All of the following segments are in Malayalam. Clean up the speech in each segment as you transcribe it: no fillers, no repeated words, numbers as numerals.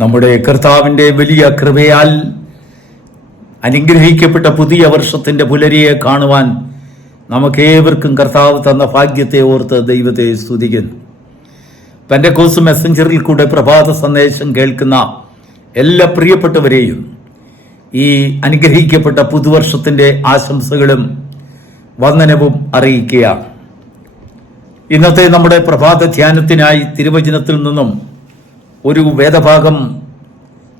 നമ്മുടെ കർത്താവിൻ്റെ വലിയ കൃപയാൽ അനുഗ്രഹിക്കപ്പെട്ട പുതിയ വർഷത്തിൻ്റെ പുലരിയെ കാണുവാൻ നമുക്കേവർക്കും കർത്താവ് തന്ന ഭാഗ്യത്തെ ഓർത്ത് ദൈവത്തെ സ്തുതിക്കുന്നു. പെന്തക്കോസ്റ്റ് മെസ്സഞ്ചറിൽ കൂടെ പ്രഭാത സന്ദേശം കേൾക്കുന്ന എല്ലാ പ്രിയപ്പെട്ടവരെയും ഈ അനുഗ്രഹിക്കപ്പെട്ട പുതുവർഷത്തിൻ്റെ ആശംസകളും വന്ദനവും അറിയിക്കുകയാണ്. ഇന്നത്തെ നമ്മുടെ പ്രഭാത ധ്യാനത്തിനായി തിരുവചനത്തിൽ നിന്നും ഒരു വേദഭാഗം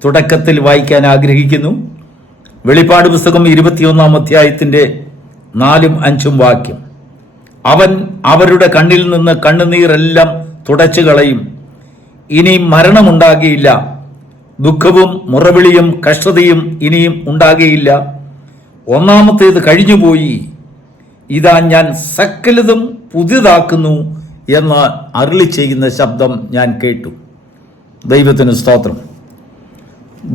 തുടക്കത്തിൽ വായിക്കാൻ ആഗ്രഹിക്കുന്നു. വെളിപ്പാട് പുസ്തകം 21-ാം അധ്യായത്തിൻ്റെ 4-5 വാക്യം. അവൻ അവരുടെ കണ്ണിൽ നിന്ന് കണ്ണുനീരെല്ലാം തുടച്ചു കളയും. ഇനി മരണമുണ്ടാകുകയില്ല, ദുഃഖവും മുറവിളിയും കഷ്ടതയും ഇനിയും ഉണ്ടാകുകയില്ല. ഒന്നാമത്തേത് കഴിഞ്ഞുപോയി, ഇതാ ഞാൻ സകലതും പുതിയതാക്കുന്നു എന്ന് അരുളി ചെയ്യുന്ന ശബ്ദം ഞാൻ കേട്ടു. ദൈവത്തിന് സ്തോത്രം.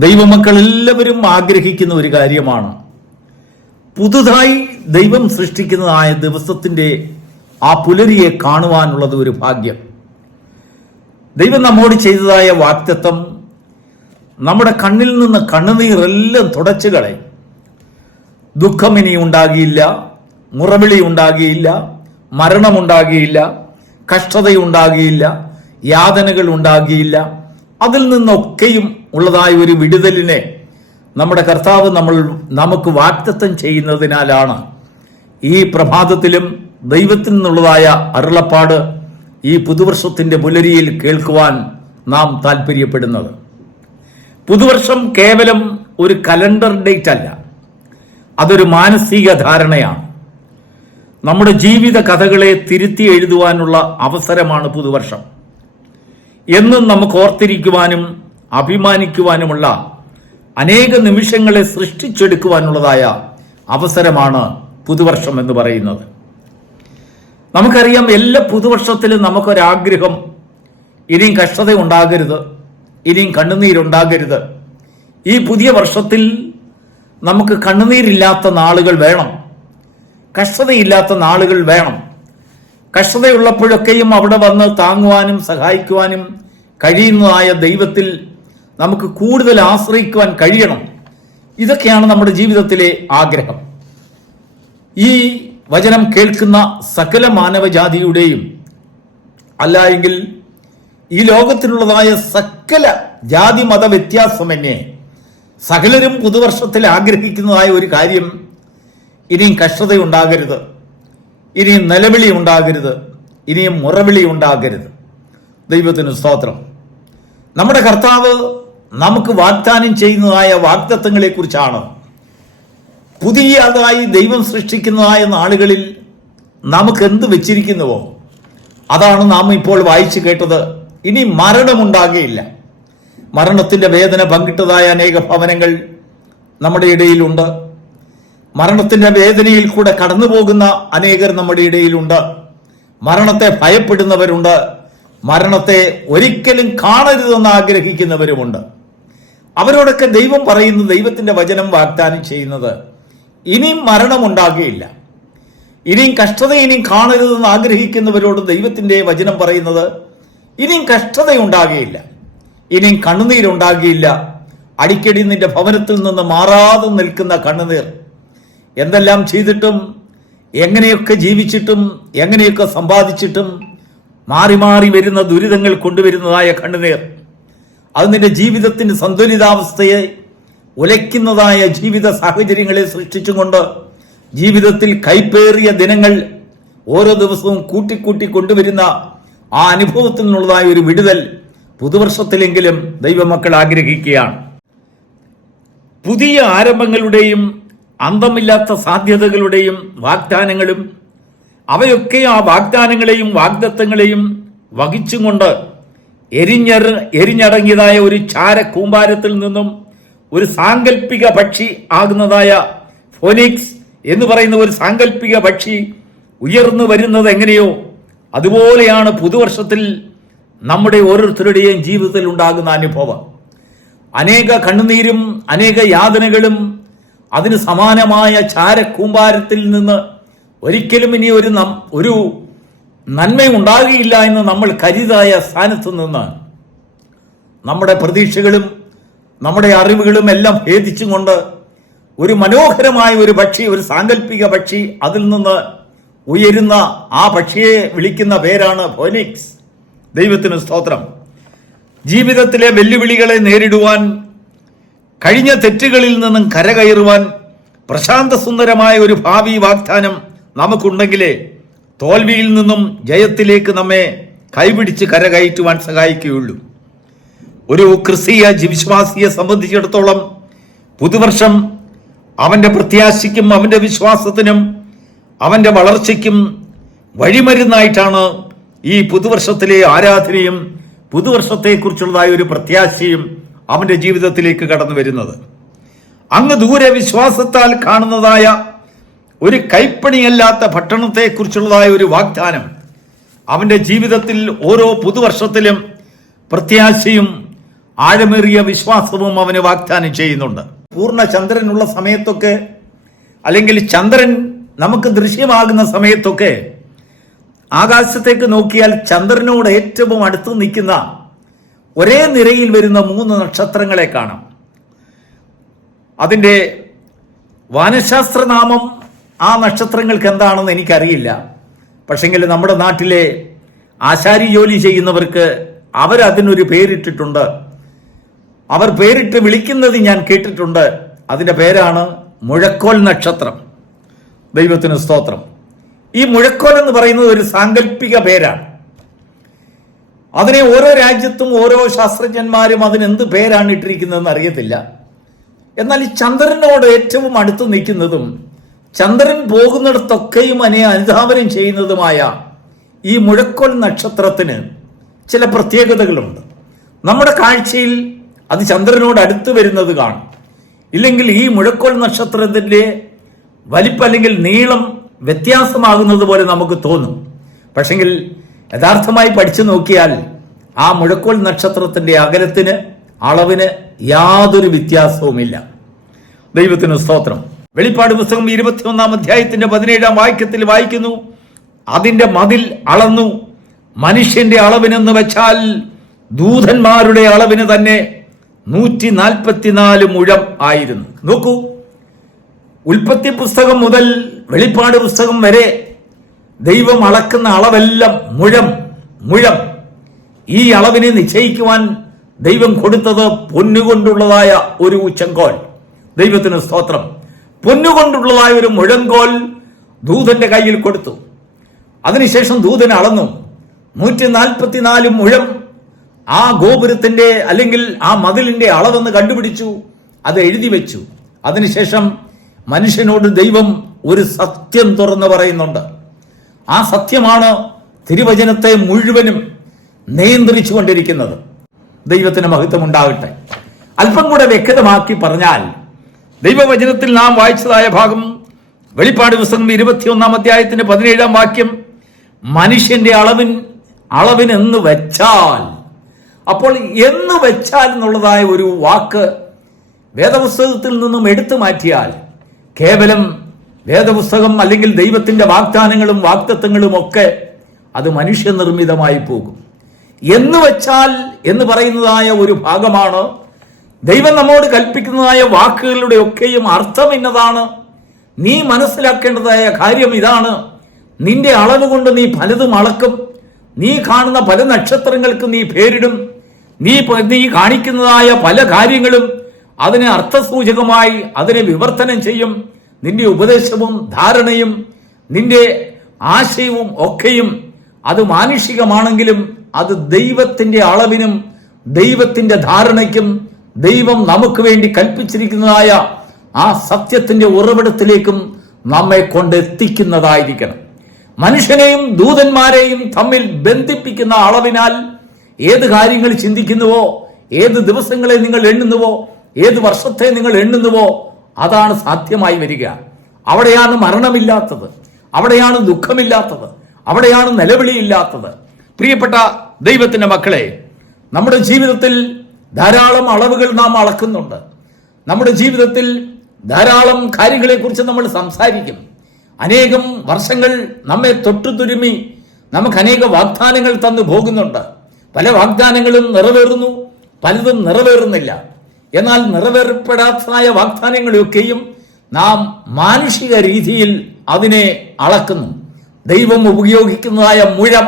ദൈവമക്കൾ എല്ലാവരും ആഗ്രഹിക്കുന്ന ഒരു കാര്യമാണ് പുതുതായി ദൈവം സൃഷ്ടിക്കുന്നതായ ദിവസത്തിന്റെ ആ പുലരിയെ കാണുവാനുള്ളത് ഒരു ഭാഗ്യം. ദൈവം നമ്മോട് ചെയ്തതായ വാഗ്ദത്തം നമ്മുടെ കണ്ണിൽ നിന്ന് കണ്ണുനീരെല്ലാം തുടച്ചു കളയും. ദുഃഖം ഇനി ഉണ്ടാകിയില്ല, മുറവിളി ഉണ്ടാകിയില്ല, മരണമുണ്ടാകിയില്ല, കഷ്ടതയുണ്ടാകിയില്ല, യാതനകൾ ഉണ്ടാകിയില്ല. അതിൽ നിന്നൊക്കെയും ഉള്ളതായ ഒരു വിടുതലിനെ നമ്മുടെ കർത്താവ് നമുക്ക് വാഗ്ദത്തം ചെയ്യുന്നതിനാലാണ് ഈ പ്രഭാതത്തിലും ദൈവത്തിൽ നിന്നുള്ളതായ അരുളപ്പാട് ഈ പുതുവർഷത്തിന്റെ പുലരിയിൽ കേൾക്കുവാൻ നാം താല്പര്യപ്പെടുന്നത്. പുതുവർഷം കേവലം ഒരു കലണ്ടർ ഡേറ്റ് അല്ല, അതൊരു മാനസിക ധാരണയാണ്. നമ്മുടെ ജീവിത കഥകളെ തിരുത്തി എഴുതുവാനുള്ള അവസരമാണ് പുതുവർഷം. എന്നും നമുക്ക് ഓർത്തിരിക്കുവാനും അഭിമാനിക്കുവാനുമുള്ള അനേക നിമിഷങ്ങളെ സൃഷ്ടിച്ചെടുക്കുവാനുള്ളതായ അവസരമാണ് പുതുവർഷം എന്ന് പറയുന്നത്. നമുക്കറിയാം, എല്ലാ പുതുവർഷത്തിലും നമുക്കൊരാഗ്രഹം, ഇനിയും കഷ്ടത ഉണ്ടാകരുത്, ഇനിയും കണ്ണുനീരുണ്ടാകരുത്. ഈ പുതിയ വർഷത്തിൽ നമുക്ക് കണ്ണുനീരില്ലാത്ത നാളുകൾ വേണം, കഷ്ടതയില്ലാത്ത നാളുകൾ വേണം. കഷ്ടതയുള്ളപ്പോഴൊക്കെയും അവിടെ വന്ന് താങ്ങുവാനും സഹായിക്കുവാനും കഴിയുന്നതായ ദൈവത്തിൽ നമുക്ക് കൂടുതൽ ആശ്രയിക്കുവാൻ കഴിയണം. ഇതൊക്കെയാണ് നമ്മുടെ ജീവിതത്തിലെ ആഗ്രഹം. ഈ വചനം കേൾക്കുന്ന സകല മാനവജാതിയുടെയും, അല്ല എങ്കിൽ ഈ ലോകത്തിലുള്ളതായ സകല ജാതി മത വ്യത്യാസമന്യേ സകലരും പുതുവർഷത്തിൽ ആഗ്രഹിക്കുന്നതായ ഒരു കാര്യം, ഇനിയും കഷ്ടതയുണ്ടാകരുത്, ഇനിയും നിലവിളി ഉണ്ടാകരുത്, ഇനിയും മുറവിളി ഉണ്ടാകരുത്. ദൈവത്തിന് സ്തോത്രം. നമ്മുടെ കർത്താവ് നമുക്ക് വാഗ്ദാനം ചെയ്യുന്നതായ വാഗ്ദത്തങ്ങളെ കുറിച്ചാണ്. പുതിയതായി ദൈവം സൃഷ്ടിക്കുന്നതായ നാളുകളിൽ നമുക്ക് എന്ത് വെച്ചിരിക്കുന്നുവോ അതാണ് നാം ഇപ്പോൾ വായിച്ചു കേട്ടത്. ഇനി മരണമുണ്ടാകുകയില്ല. മരണത്തിന്റെ വേദന പങ്കിട്ടതായ അനേക ഭവനങ്ങൾ നമ്മുടെ ഇടയിലുണ്ട്. മരണത്തിന്റെ വേദനയിൽ കൂടെ കടന്നു പോകുന്ന അനേകർ നമ്മുടെ ഇടയിലുണ്ട്. മരണത്തെ ഭയപ്പെടുന്നവരുണ്ട്. മരണത്തെ ഒരിക്കലും കാണരുതെന്ന് ആഗ്രഹിക്കുന്നവരുമുണ്ട്. അവരോടൊക്കെ ദൈവം പറയുന്നത്, ദൈവത്തിന്റെ വചനം വാഗ്ദാനം ചെയ്യുന്നത്, ഇനിയും മരണമുണ്ടാകുകയില്ല, ഇനിയും കഷ്ടത ഇനിയും കാണരുതെന്ന് ആഗ്രഹിക്കുന്നവരോട് ദൈവത്തിന്റെ വചനം പറയുന്നത്, ഇനിയും കഷ്ടതയുണ്ടാകുകയില്ല, ഇനിയും കണ്ണുനീരുണ്ടാകുകയില്ല. അടിക്കടി നിന്റെ ഭവനത്തിൽ നിന്ന് മാറാതെ നിൽക്കുന്ന കണ്ണുനീർ. എന്തെല്ലാം ചെയ്തിട്ടും, എങ്ങനെയൊക്കെ ജീവിച്ചിട്ടും, എങ്ങനെയൊക്കെ സമ്പാദിച്ചിട്ടും മാറി മാറി വരുന്ന ദുരിതങ്ങൾ കൊണ്ടുവരുന്നതായ കണ്ണുനീർ. അത് നിന്റെ ജീവിതത്തിന് സന്തുലിതാവസ്ഥയെ ഉലയ്ക്കുന്നതായ ജീവിത സാഹചര്യങ്ങളെ സൃഷ്ടിച്ചുകൊണ്ട് ജീവിതത്തിൽ കൈപ്പേറിയ ദിനങ്ങൾ ഓരോ ദിവസവും കൂട്ടിക്കൂട്ടി കൊണ്ടുവരുന്ന ആ അനുഭവത്തിൽ നിന്നുള്ളതായ ഒരു വിടുതൽ പുതുവർഷത്തിലെങ്കിലും ദൈവമക്കൾ ആഗ്രഹിക്കുകയാണ്. പുതിയ ആരംഭങ്ങളുടെയും അന്തമില്ലാത്ത സാധ്യതകളുടെയും വാഗ്ദാനങ്ങളും, അവയൊക്കെ ആ വാഗ്ദാനങ്ങളെയും വാഗ്ദത്തങ്ങളെയും വഹിച്ചും കൊണ്ട് എരിഞ്ഞടങ്ങിയതായ ഒരു ചാര കൂമ്പാരത്തിൽ നിന്നും ഒരു സാങ്കല്പിക പക്ഷി ആകുന്നതായ ഫോനിക്സ് എന്ന് പറയുന്ന ഒരു സാങ്കല്പിക പക്ഷി ഉയർന്നു വരുന്നത് എങ്ങനെയോ അതുപോലെയാണ് പുതുവർഷത്തിൽ നമ്മുടെ ഓരോരുത്തരുടെയും ജീവിതത്തിൽ ഉണ്ടാകുന്ന അനുഭവം. അനേക കണ്ണുനീരും അനേക യാതനകളും അതിന് സമാനമായ ചാരക്കൂമ്പാരത്തിൽ നിന്ന് ഒരിക്കലും ഇനി ഒരു നന്മ ഉണ്ടാകുകയില്ല എന്ന് നമ്മൾ കരുതായ സ്ഥാനത്ത് നിന്ന് നമ്മുടെ പ്രതീക്ഷകളും നമ്മുടെ അറിവുകളും എല്ലാം ഭേദിച്ചും കൊണ്ട് ഒരു മനോഹരമായ ഒരു പക്ഷി, ഒരു സാങ്കല്പിക പക്ഷി, അതിൽ നിന്ന് ഉയരുന്ന ആ പക്ഷിയെ വിളിക്കുന്ന പേരാണ് ഫോനിക്സ്. ദൈവത്തിന് സ്തോത്രം. ജീവിതത്തിലെ വെല്ലുവിളികളെ നേരിടുവാൻ, കഴിഞ്ഞ തെറ്റുകളിൽ നിന്നും കരകയറുവാൻ പ്രശാന്ത സുന്ദരമായ ഒരു ഭാവി വാഗ്ദാനം നമുക്കുണ്ടെങ്കിലേ തോൽവിയിൽ നിന്നും ജയത്തിലേക്ക് നമ്മെ കൈപിടിച്ച് കരകയറ്റുവാൻ സഹായിക്കുകയുള്ളൂ. ഒരു ക്രിസ്തീയ വിശ്വാസിയെ സംബന്ധിച്ചിടത്തോളം പുതുവർഷം അവന്റെ പ്രത്യാശയ്ക്കും അവന്റെ വിശ്വാസത്തിനും അവന്റെ വളർച്ചയ്ക്കും വഴിമരുന്നായിട്ടാണ് ഈ പുതുവർഷത്തിലെ ആരാധനയും പുതുവർഷത്തെക്കുറിച്ചുള്ളതായ ഒരു പ്രത്യാശയും അവന്റെ ജീവിതത്തിലേക്ക് കടന്നു വരുന്നത്. അങ്ങ് ദൂരെ വിശ്വാസത്താൽ കാണുന്നതായ ഒരു കൈപ്പണിയല്ലാത്ത പട്ടണത്തെക്കുറിച്ചുള്ളതായ ഒരു വാഗ്ദാനം അവന്റെ ജീവിതത്തിൽ ഓരോ പുതുവർഷത്തിലും പ്രത്യാശയും ആഴമേറിയ വിശ്വാസവും അവന് വാഗ്ദാനം ചെയ്യുന്നുണ്ട്. പൂർണ്ണ ചന്ദ്രനുള്ള സമയത്തൊക്കെ, അല്ലെങ്കിൽ ചന്ദ്രൻ നമുക്ക് ദൃശ്യമാകുന്ന സമയത്തൊക്കെ ആകാശത്തേക്ക് നോക്കിയാൽ ചന്ദ്രനോട് ഏറ്റവും അടുത്ത് നിൽക്കുന്ന ഒരേ നിരയിൽ വരുന്ന 3 നക്ഷത്രങ്ങളെ കാണാം. അതിൻ്റെ വാനശാസ്ത്രനാമം ആ നക്ഷത്രങ്ങൾക്ക് എന്താണെന്ന് എനിക്കറിയില്ല. പക്ഷെങ്കിൽ നമ്മുടെ നാട്ടിലെ ആശാരി ജോലി ചെയ്യുന്നവർക്ക് അവരതിനൊരു പേരിട്ടിട്ടുണ്ട്. അവർ പേരിട്ട് വിളിക്കുന്നത് ഞാൻ കേട്ടിട്ടുണ്ട്. അതിൻ്റെ പേരാണ് മുഴക്കോൽ നക്ഷത്രം. ദൈവത്തിന് സ്തോത്രം. ഈ മുഴക്കോൽ എന്ന് പറയുന്നത് ഒരു സാങ്കല്പിക പേരാണ്. അതിനെ ഓരോ രാജ്യത്തും ഓരോ ശാസ്ത്രജ്ഞന്മാരും അതിനെന്ത് പേരാണ് ഇട്ടിരിക്കുന്നതെന്ന് അറിയത്തില്ല. എന്നാൽ ഈ ചന്ദ്രനോട് ഏറ്റവും അടുത്ത് നിൽക്കുന്നതും ചന്ദ്രൻ പോകുന്നിടത്തൊക്കെയും അനുധാവനം ചെയ്യുന്നതുമായ ഈ മുഴക്കോൽ നക്ഷത്രത്തിന് ചില പ്രത്യേകതകളുണ്ട്. നമ്മുടെ കാഴ്ചയിൽ അത് ചന്ദ്രനോട് അടുത്ത് വരുന്നത് കാണും. ഇല്ലെങ്കിൽ ഈ മുഴക്കോൽ നക്ഷത്രത്തിന്റെ വലിപ്പം അല്ലെങ്കിൽ നീളം വ്യത്യാസമാകുന്നത് പോലെ നമുക്ക് തോന്നും. പക്ഷെങ്കിൽ യഥാർത്ഥമായി പഠിച്ചു നോക്കിയാൽ ആ മുഴക്കോൽ നക്ഷത്രത്തിന്റെ അകലത്തിന്, അളവിന് യാതൊരു വ്യത്യാസവുമില്ല. ദൈവത്തിന് സ്തോത്രം. വെളിപ്പാട് പുസ്തകം 21-ാം അധ്യായത്തിന്റെ 17-ാം വാക്യത്തിൽ വായിക്കുന്നു, അതിന്റെ മതിൽ അളന്നു, മനുഷ്യന്റെ അളവിനെന്ന് വെച്ചാൽ ദൂതന്മാരുടെ അളവിന് തന്നെ 144 മുഴം ആയിരുന്നു. നോക്കൂ, ഉൽപ്പത്തി പുസ്തകം മുതൽ വെളിപ്പാട് പുസ്തകം വരെ ദൈവം അളക്കുന്ന അളവെല്ലാം മുഴം മുഴം. ഈ അളവിനെ നിശ്ചയിക്കുവാൻ ദൈവം കൊടുത്തത് പൊന്നുകൊണ്ടുള്ളതായ ഒരു ചെങ്കോൽ. ദൈവത്തിന് സ്തോത്രം. പൊന്നുകൊണ്ടുള്ളതായ ഒരു മുഴങ്കോൽ ദൂതന്റെ കയ്യിൽ കൊടുത്തു. അതിനുശേഷം ദൂതൻ അളന്നു 144 മുഴം ആ ഗോപുരത്തിന്റെ അല്ലെങ്കിൽ ആ മതിലിന്റെ അളവെന്ന് കണ്ടുപിടിച്ചു. അത് എഴുതി വെച്ചു. അതിനുശേഷം മനുഷ്യനോട് ദൈവം ഒരു സത്യം തുറന്നു പറയുന്നുണ്ട്. ആ സത്യമാണ് തിരുവചനത്തെ മുഴുവനും നിയന്ത്രിച്ചു കൊണ്ടിരിക്കുന്നത്. ദൈവത്തിന് മഹത്വം ഉണ്ടാകട്ടെ. അല്പം കൂടെ വ്യക്തമാക്കി പറഞ്ഞാൽ, ദൈവവചനത്തിൽ നാം വായിച്ചതായ ഭാഗം വെളിപ്പാട് പുസ്തകം 21-ാം അധ്യായത്തിന്റെ 17-ാം വാക്യം, മനുഷ്യന്റെ അളവിന് എന്ന് വെച്ചാൽ. അപ്പോൾ എന്ന് വെച്ചാൽ എന്നുള്ളതായ ഒരു വാക്ക് വേദപുസ്തകത്തിൽ നിന്നും എടുത്തു മാറ്റിയാൽ കേവലം വേദപുസ്തകം അല്ലെങ്കിൽ ദൈവത്തിന്റെ വാഗ്ദാനങ്ങളും വാഗ്ദത്തങ്ങളും ഒക്കെ അത് മനുഷ്യനിർമ്മിതമായി പോകും. എന്ന് വെച്ചാൽ എന്ന് പറയുന്നതായ ഒരു ഭാഗമാണ് ദൈവം നമ്മോട് കൽപ്പിക്കുന്നതായ വാക്കുകളുടെ ഒക്കെയും അർത്ഥം ഇന്നതാണ്. നീ മനസ്സിലാക്കേണ്ടതായ കാര്യം ഇതാണ്. നിന്റെ അളവ് കൊണ്ട് നീ പലതും അളക്കും. നീ കാണുന്ന പല നക്ഷത്രങ്ങൾക്ക് നീ പേരിടും. നീ കാണിക്കുന്നതായ പല കാര്യങ്ങളും അതിനെ അർത്ഥസൂചകമായി അതിനെ വിവർത്തനം ചെയ്യും. നിന്റെ ഉപദേശവും ധാരണയും നിന്റെ ആശയവും ഒക്കെയും അത് മാനുഷികമാണെങ്കിലും അത് ദൈവത്തിന്റെ അളവിനും ദൈവത്തിന്റെ ധാരണയ്ക്കും ദൈവം നമുക്ക് വേണ്ടി കൽപ്പിച്ചിരിക്കുന്നതായ ആ സത്യത്തിന്റെ ഉറവിടത്തിലേക്കും നമ്മെ കൊണ്ടെത്തിക്കുന്നതായിരിക്കണം. മനുഷ്യനെയും ദൂതന്മാരെയും തമ്മിൽ ബന്ധിപ്പിക്കുന്ന അളവിനാൽ ഏത് കാര്യങ്ങൾ ചിന്തിക്കുന്നുവോ, ഏത് ദിവസങ്ങളെ നിങ്ങൾ എണ്ണുന്നുവോ, ഏത് വർഷത്തെ നിങ്ങൾ എണ്ണുന്നുവോ, അതാണ് സാധ്യമായി വരിക. അവിടെയാണ് മരണമില്ലാത്തത്, അവിടെയാണ് ദുഃഖമില്ലാത്തത്, അവിടെയാണ് നിലവിളിയില്ലാത്തത്. പ്രിയപ്പെട്ട ദൈവത്തിന്റെ മക്കളെ, നമ്മുടെ ജീവിതത്തിൽ ധാരാളം അളവുകൾ നാം അളക്കുന്നുണ്ട്. നമ്മുടെ ജീവിതത്തിൽ ധാരാളം കാര്യങ്ങളെക്കുറിച്ച് നമ്മൾ സംസാരിക്കും. അനേകം വർഷങ്ങൾ നമ്മെ തൊട്ടുതുരുമി നമുക്ക് അനേക വാഗ്ദാനങ്ങൾ തന്നു പോകുന്നുണ്ട്. പല വാഗ്ദാനങ്ങളും നിറവേറുന്നു, പലതും നിറവേറുന്നില്ല. എന്നാൽ നിറവേറപ്പെടാത്തതായ വാഗ്ദാനങ്ങളെയൊക്കെയും നാം മാനുഷിക രീതിയിൽ അതിനെ അളക്കുന്നു. ദൈവം ഉപയോഗിക്കുന്നതായ മുഴം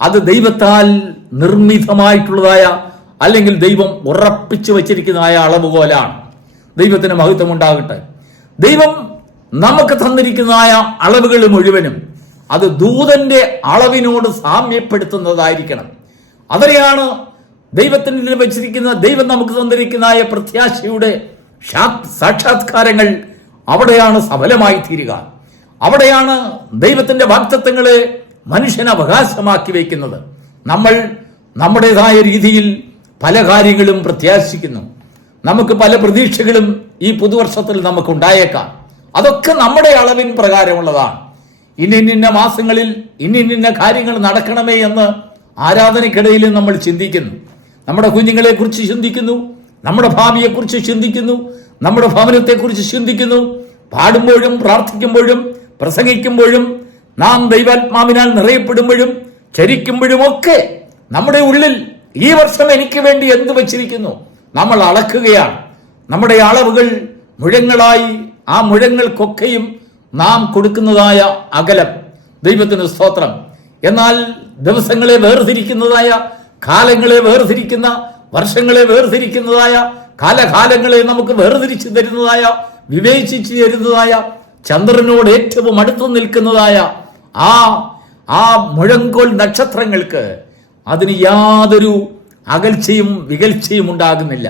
അത് ദൈവത്താൽ നിർമ്മിതമായിട്ടുള്ളതായ അല്ലെങ്കിൽ ദൈവം ഉറപ്പിച്ചു വച്ചിരിക്കുന്നതായ അളവുകോലാണ്. ദൈവത്തിന് മഹത്വം ഉണ്ടാകട്ടെ. ദൈവം നമുക്ക് തന്നിരിക്കുന്നതായ അളവുകൾ മുഴുവനും അത് ദൂതന്റെ അളവിനോട് സാമ്യപ്പെടുത്തുന്നതായിരിക്കണം. അതിനെയാണ് ദൈവത്തിന് വെച്ചിരിക്കുന്ന ദൈവം നമുക്ക് തന്നിരിക്കുന്നതായ പ്രത്യാശയുടെ സാക്ഷാത്കാരങ്ങൾ അവിടെയാണ് സഫലമായി തീരുക. അവിടെയാണ് ദൈവത്തിന്റെ വാഗ്ദത്തങ്ങളെ മനുഷ്യൻ അവകാശമാക്കി വയ്ക്കുന്നത്. നമ്മൾ നമ്മുടേതായ രീതിയിൽ പല കാര്യങ്ങളും പ്രത്യാശിക്കുന്നു. നമുക്ക് പല പ്രതീക്ഷകളും ഈ പുതുവർഷത്തിൽ നമുക്ക് ഉണ്ടായേക്കാം. അതൊക്കെ നമ്മുടെ അളവിൻ പ്രകാരമുള്ളതാണ്. ഇന്ന മാസങ്ങളിൽ ഇന്ന കാര്യങ്ങൾ നടക്കണമേ എന്ന് ആരാധനയ്ക്കിടയിൽ നമ്മൾ ചിന്തിക്കുന്നു. നമ്മുടെ കുഞ്ഞുങ്ങളെ കുറിച്ച് ചിന്തിക്കുന്നു, നമ്മുടെ ഭാവിയെക്കുറിച്ച് ചിന്തിക്കുന്നു, നമ്മുടെ ഭവനത്തെക്കുറിച്ച് ചിന്തിക്കുന്നു. പാടുമ്പോഴും പ്രാർത്ഥിക്കുമ്പോഴും പ്രസംഗിക്കുമ്പോഴും നാം ദൈവാത്മാവിനാൽ നിറയപ്പെടുമ്പോഴും ചരിക്കുമ്പോഴും ഒക്കെ നമ്മുടെ ഉള്ളിൽ ഈ വർഷം എനിക്ക് വേണ്ടി എന്ത് വച്ചിരിക്കുന്നു നമ്മൾ അളക്കുകയാണ്. നമ്മുടെ അളവുകൾ മുഴങ്ങളായി ആ മുഴങ്ങൾക്കൊക്കെയും നാം കൊടുക്കുന്നതായ അകലം ദൈവത്തിന് സ്തോത്രം. എന്നാൽ ദിവസങ്ങളെ വേർതിരിക്കുന്നതായ, കാലങ്ങളെ വേർതിരിക്കുന്ന, വർഷങ്ങളെ വേർതിരിക്കുന്നതായ, കാലകാലങ്ങളെ നമുക്ക് വേർതിരിച്ചു തരുന്നതായ, വിവേചിച്ചു തരുന്നതായ, ചന്ദ്രനോട് ഏറ്റവും അടുത്ത് നിൽക്കുന്നതായ ആ മുഴങ്കോൽ നക്ഷത്രങ്ങൾക്ക് അതിന് യാതൊരു അകൽച്ചയും വികൽച്ചയും ഉണ്ടാകുന്നില്ല.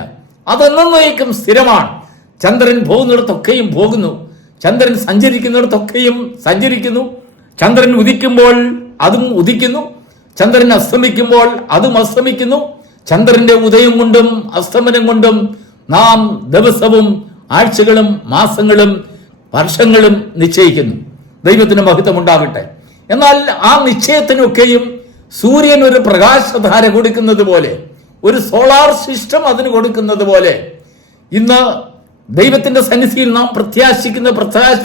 അതെന്നേക്കും സ്ഥിരമാണ്. ചന്ദ്രൻ പോകുന്നിടത്തൊക്കെയും പോകുന്നു, ചന്ദ്രൻ സഞ്ചരിക്കുന്നിടത്തൊക്കെയും സഞ്ചരിക്കുന്നു. ചന്ദ്രൻ ഉദിക്കുമ്പോൾ അതും ഉദിക്കുന്നു, ചന്ദ്രൻ അസ്തമിക്കുമ്പോൾ അതും അസ്തമിക്കുന്നു. ചന്ദ്രന്റെ ഉദയം കൊണ്ടും അസ്തമനം കൊണ്ടും നാം ദിവസവും ആഴ്ചകളും മാസങ്ങളും വർഷങ്ങളും നിശ്ചയിക്കുന്നു. ദൈവത്തിന് മഹത്വം ഉണ്ടാകട്ടെ. എന്നാൽ ആ നിശ്ചയത്തിനൊക്കെയും സൂര്യൻ ഒരു പ്രകാശധാര കൊടുക്കുന്നത് പോലെ, ഒരു സോളാർ സിസ്റ്റം അതിന് കൊടുക്കുന്നത് പോലെ, ഇന്ന് ദൈവത്തിന്റെ സന്നിധിയിൽ നാം പ്രത്യാശിക്കുന്ന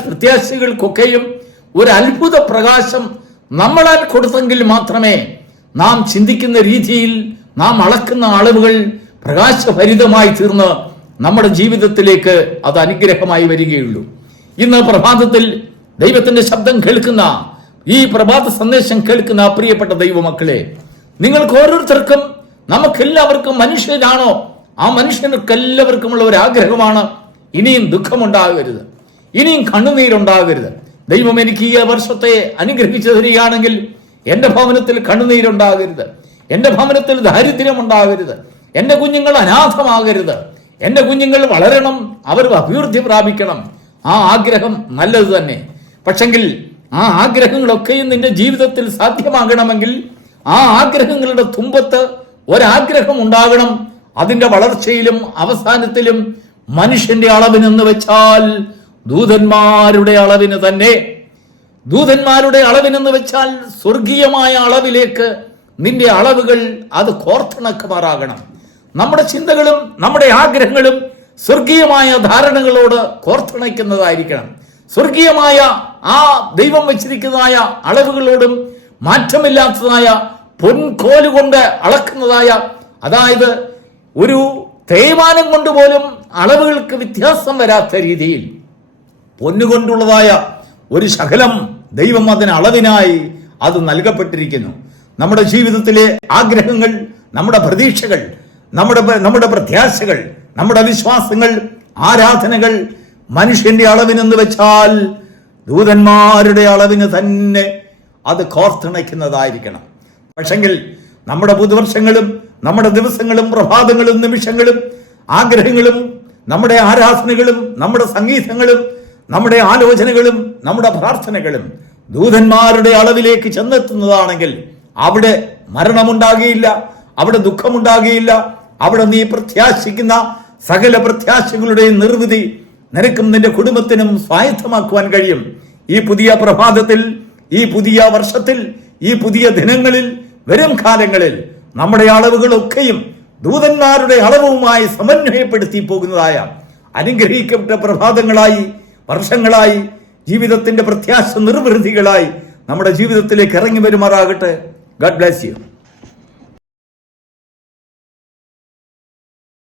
പ്രത്യാശികൾക്കൊക്കെയും ഒരു അത്ഭുത പ്രകാശം നമ്മളാൽ കൊടുത്തെങ്കിൽ മാത്രമേ നാം ചിന്തിക്കുന്ന രീതിയിൽ നാം അളക്കുന്ന അളവുകൾ പ്രകാശഭരിതമായി തീർന്ന് നമ്മുടെ ജീവിതത്തിലേക്ക് അത് അനുഗ്രഹമായി വരികയുള്ളൂ. ഇന്ന് പ്രഭാതത്തിൽ ദൈവത്തിന്റെ ശബ്ദം കേൾക്കുന്ന, ഈ പ്രഭാത സന്ദേശം കേൾക്കുന്ന പ്രിയപ്പെട്ട ദൈവമക്കളെ, നിങ്ങൾക്ക് ഓരോരുത്തർക്കും, നമുക്കെല്ലാവർക്കും മനുഷ്യനാണോ, ആ മനുഷ്യർക്കെല്ലാവർക്കുമുള്ള ഒരു ആഗ്രഹമാണ് ഇനിയും ദുഃഖമുണ്ടാകരുത്, ഇനിയും കണ്ണുനീരുണ്ടാകരുത്. ദൈവം എനിക്ക് ഈ വർഷത്തെ അനുഗ്രഹിച്ചു തരികയാണെങ്കിൽ എന്റെ ഭവനത്തിൽ കണ്ണുനീരുണ്ടാകരുത്, എന്റെ ഭവനത്തിൽ ദാരിദ്ര്യം ഉണ്ടാകരുത്, എന്റെ കുഞ്ഞുങ്ങൾ അനാഥമാകരുത്, എന്റെ കുഞ്ഞുങ്ങൾ വളരണം, അവർ അഭിവൃദ്ധി പ്രാപിക്കണം. ആ ആഗ്രഹം നല്ലത് തന്നെ. പക്ഷെങ്കിൽ ആ ആഗ്രഹങ്ങളൊക്കെയും നിന്റെ ജീവിതത്തിൽ സാധ്യമാകണമെങ്കിൽ ആ ആഗ്രഹങ്ങളുടെ തുമ്പത്ത് ഒരാഗ്രഹം ഉണ്ടാകണം. അതിന്റെ വളർച്ചയിലും അവസാനത്തിലും മനുഷ്യന്റെ അളവിനെന്ന് വെച്ചാൽ ദൂതന്മാരുടെ അളവിന് തന്നെ. ദൂതന്മാരുടെ അളവിനെന്ന് വെച്ചാൽ സ്വർഗീയമായ അളവിലേക്ക് നിന്റെ അളവുകൾ അത് കോർത്തിണക്കുമാറാകണം. നമ്മുടെ ചിന്തകളും നമ്മുടെ ആഗ്രഹങ്ങളും സ്വർഗീയമായ ധാരണകളോട് കോർത്തിണയ്ക്കുന്നതായിരിക്കണം. സ്വർഗീയമായ ആ ദൈവം വെച്ചിരിക്കുന്നതായ അളവുകളോടും മാറ്റമില്ലാത്തതായ പൊൻകോലുകൊണ്ട് അളക്കുന്നതായ, അതായത് ഒരു തേയ്മാനം കൊണ്ട് പോലും അളവുകൾക്ക് വ്യത്യാസം വരാത്ത രീതിയിൽ പൊന്നുകൊണ്ടുള്ളതായ ഒരു ശകലം ദൈവം അതിന് അളവിനായി അത് നൽകപ്പെട്ടിരിക്കുന്നു. നമ്മുടെ ജീവിതത്തിലെ ആഗ്രഹങ്ങൾ, നമ്മുടെ പ്രതീക്ഷകൾ, നമ്മുടെ പ്രത്യാശകൾ, നമ്മുടെ വിശ്വാസങ്ങൾ, ആരാധനകൾ മനുഷ്യന്റെ അളവിനെന്ന് വെച്ചാൽ ദൂതന്മാരുടെ അളവിന് തന്നെ അത് കോർത്തിണയ്ക്കുന്നതായിരിക്കണം. പക്ഷെങ്കിൽ നമ്മുടെ പുതുവർഷങ്ങളും നമ്മുടെ ദിവസങ്ങളും പ്രഭാതങ്ങളും നിമിഷങ്ങളും ആഗ്രഹങ്ങളും നമ്മുടെ ആരാധനകളും നമ്മുടെ സംഗീതങ്ങളും നമ്മുടെ ആലോചനകളും നമ്മുടെ പ്രാർത്ഥനകളും ദൂതന്മാരുടെ അളവിലേക്ക് ചെന്നെത്തുന്നതാണെങ്കിൽ അവിടെ മരണമുണ്ടാകുകയില്ല, അവിടെ ദുഃഖമുണ്ടാകുകയില്ല, അവിടെ നീ പ്രത്യാശിക്കുന്ന സകല പ്രത്യാശകളുടെയും നിർവൃതി നിനക്കും നിന്റെ കുടുംബത്തിനും സ്വായത്തമാക്കുവാൻ കഴിയും. ഈ പുതിയ പ്രഭാതത്തിൽ, ഈ പുതിയ വർഷത്തിൽ, ഈ പുതിയ ദിനങ്ങളിൽ, വരും കാലങ്ങളിൽ നമ്മുടെ അളവുകളൊക്കെയും ദൂതന്മാരുടെ അളവുമായി സമന്വയപ്പെടുത്തി പോകുന്നതായ അനുഗ്രഹിക്കപ്പെട്ട പ്രഭാതങ്ങളായി, വർഷങ്ങളായി, ജീവിതത്തിന്റെ പ്രത്യാശ നിർവൃതികളായി നമ്മുടെ ജീവിതത്തിലേക്ക് ഇറങ്ങി വരുമാറാകട്ടെ. God bless you.